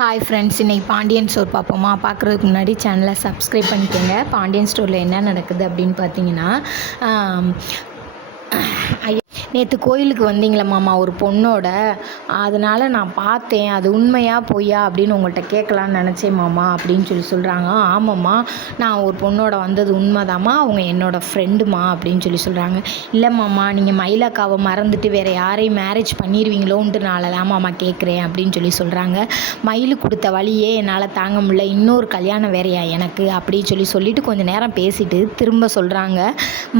Hi friends, இன்றைக்கி Pandian store பார்ப்போமா? பார்க்குறதுக்கு முன்னாடி சேனலை சப்ஸ்கிரைப் பண்ணிக்கோங்க. பாண்டியன் ஸ்டோரில் என்ன நடக்குது அப்படின்னு பார்த்தீங்கன்னா, நேற்று கோயிலுக்கு வந்தீங்களே மாமா ஒரு பொண்ணோட, அதனால் நான் பார்த்தேன். அது உண்மையா பொய்யா அப்படின்னு உங்கள்கிட்ட கேட்கலான்னு நினச்சேன் மாமா அப்படின்னு சொல்கிறாங்க. ஆமாம்மா, நான் ஒரு பொண்ணோட வந்தது உண்மைதாம்மா, அவங்க என்னோடய ஃப்ரெண்டுமா அப்படின்னு சொல்கிறாங்க. இல்லை மாமா, நீங்கள் மயிலக்காவை மறந்துட்டு வேறு யாரையும் மேரேஜ் பண்ணிடுவீங்களோன்ட்டுனால தான் மாமா கேட்குறேன் அப்படின்னு சொல்கிறாங்க. மயில் கொடுத்த வழியே என்னால் தாங்க முடியல, இன்னொரு கல்யாணம் வேறையா எனக்கு அப்படின்னு சொல்லிட்டு கொஞ்சம் நேரம் பேசிட்டு திரும்ப சொல்கிறாங்க.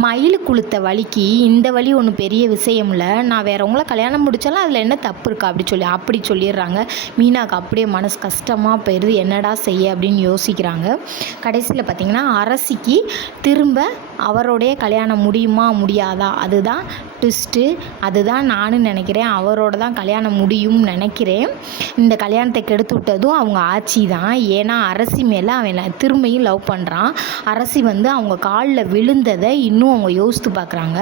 மயில் கொடுத்த வழிக்கு இந்த வழி ஒன்று பெரிய விஷயம் இல்லை, நான் வேறவங்கள கல்யாணம் முடித்தாலும் அதில் என்ன தப்பு இருக்கா அப்படி சொல்லிடுறாங்க. மீனாக்கு அப்படியே மனசு கஷ்டமாக போயிடுது, என்னடா செய்ய அப்படின்னு யோசிக்கிறாங்க. கடைசியில் பார்த்திங்கன்னா அரசிக்கு திரும்ப அவரோடைய கல்யாணம் முடியுமா முடியாதா, அதுதான் ட்விஸ்ட்டு. அதுதான் நானும் நினைக்கிறேன், அவரோட தான் கல்யாணம் முடியும்னு நினைக்கிறேன். இந்த கல்யாணத்தை கெடுத்து விட்டதும் அவங்க ஆட்சி தான். ஏன்னா அரசி மேலே அவன் திரும்பியும் லவ் பண்ணுறான். அரசி அவங்க காலில் விழுந்ததை இன்னும் அவங்க யோசித்து பார்க்குறாங்க.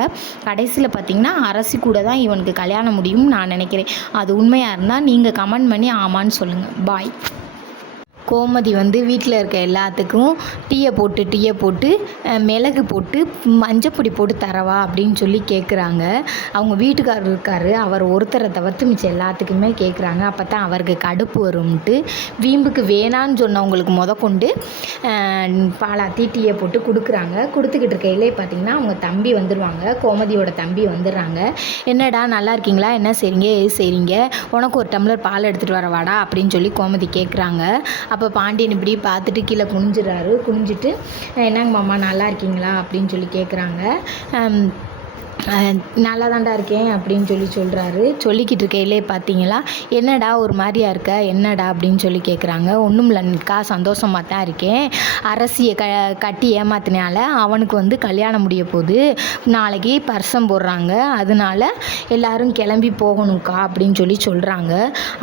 கடைசியில் பார்த்திங்கன்னா அரசி கூட தான் இவனுக்கு கல்யாணம் முடியும்னு நான் நினைக்கிறேன். அது உண்மையாக இருந்தால் நீங்கள் கமெண்ட் பண்ணி ஆமான்னு சொல்லுங்கள். பாய். கோமதி வீட்டில் இருக்க எல்லாத்துக்கும் டீயை போட்டு மிளகு போட்டு மஞ்சப்பொடி போட்டு தரவா அப்படின்னு கேட்குறாங்க. அவங்க வீட்டுக்காரர் இருக்கார், அவர் ஒருத்தரை தவிர்த்து மிச்சம் எல்லாத்துக்குமே கேட்குறாங்க. அப்போ தான் அவருக்கு கடுப்பு வரும்ன்ட்டு வீம்புக்கு வேணான்னு சொன்னவங்களுக்கு கொண்டு பாலாத்தி டீயை போட்டு கொடுக்குறாங்க. கொடுத்துக்கிட்டு இருக்கையிலே பார்த்திங்கன்னா அவங்க தம்பி வந்துடுவாங்க. கோமதியோட தம்பி வந்துடுறாங்க. என்னடா நல்லா இருக்கீங்களா, என்ன செய்றீங்க எது செய்கிறீங்க, உனக்கு ஒரு டம்ளர் பால் எடுத்துகிட்டு வரவாடா அப்படின்னு கோமதி கேட்குறாங்க. அப்போ பாண்டியன் இப்படி பார்த்துட்டு கீழே குனிஞ்சிட்டு என்னங்க மாமா நல்லா இருக்கீங்களா அப்படின்னு கேட்குறாங்க. நல்லா தாண்டா இருக்கேன் அப்படின்னு சொல்கிறாரு. சொல்லிக்கிட்டு இருக்கையிலே பார்த்தீங்களா, என்னடா ஒரு மாதிரியா இருக்க, என்னடா அப்படின்னு கேட்குறாங்க. ஒன்றும் இல்லைக்கா, சந்தோஷமாக தான் இருக்கேன். அரசியை கட்டி ஏமாத்தினால அவனுக்கு கல்யாணம் முடிய போகுது, நாளைக்கு பர்சம் போடுறாங்க, அதனால எல்லோரும் கிளம்பி போகணும்க்கா அப்படின்னு சொல்கிறாங்க.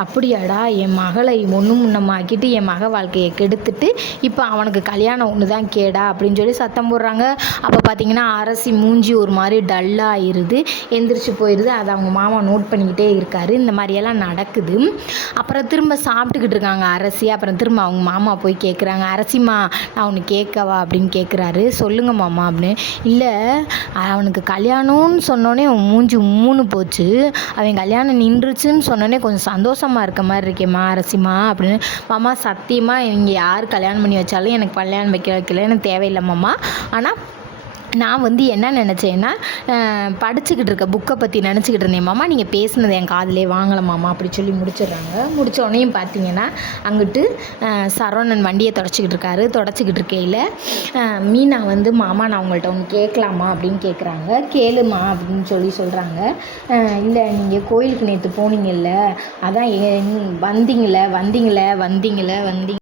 அப்படியாடா, என் மகளை ஒன்றும் முன்னமாக்கிட்டு என் மக வாழ்க்கையை கெடுத்துட்டு இப்போ அவனுக்கு கல்யாணம் ஒன்று தான் கேடா அப்படின்னு சத்தம் போடுறாங்க. அப்போ பார்த்தீங்கன்னா அரசி மூஞ்சி ஒரு மாதிரி டல்லாக ஆயிடுது, எந்திரிச்சு போயிடுது. அதை அவங்க மாமா நோட் பண்ணிக்கிட்டே இருக்காரு. இந்த மாதிரியெல்லாம் நடக்குது. அப்புறம் திரும்ப சாப்பிட்டுக்கிட்டு இருக்காங்க அரசி. அப்புறம் திரும்ப அவங்க மாமா போய் கேட்குறாங்க, அரசிம்மா நான் ஒன்று கேட்கவா அப்படின்னு கேட்குறாரு. சொல்லுங்க மாமா அப்படின்னு. இல்லை, அவனுக்கு கல்யாணம்னு சொன்னோடனே அவன் மூஞ்சி மூணு போச்சு, அவன் கல்யாணம் நின்றுச்சுன்னு சொன்னோடனே கொஞ்சம் சந்தோஷமாக இருக்க மாதிரி இருக்கேம்மா அரசிம்மா அப்படின்னு. மாமா சத்தியமாக நீங்கள் யார் கல்யாணம் பண்ணி வச்சாலும் எனக்கு கல்யாணம் வைக்கல எனக்கு தேவையில்லை மாமா. ஆனால் நான் என்ன நினச்சேன்னா, படிச்சுக்கிட்டு இருக்க புக்கை பற்றி நினச்சிக்கிட்டு இருந்தேன் மாமா, நீங்கள் பேசுனது என் காதிலே வாங்கலை மாமா அப்படி முடிச்சிடுறாங்க. முடித்தோடனையும் பார்த்தீங்கன்னா அங்கிட்டு சரவணன் வண்டியை தொடச்சிக்கிட்டு இருக்கையில் மீனா மாமா நான் உங்கள்கிட்ட ஒன்று கேட்கலாமா அப்படின்னு கேட்குறாங்க. கேளுமா அப்படின்னு சொல்கிறாங்க. இல்லை, நீங்கள் கோயிலுக்கு நேற்று போனீங்கல்ல, அதான் வந்தீங்களே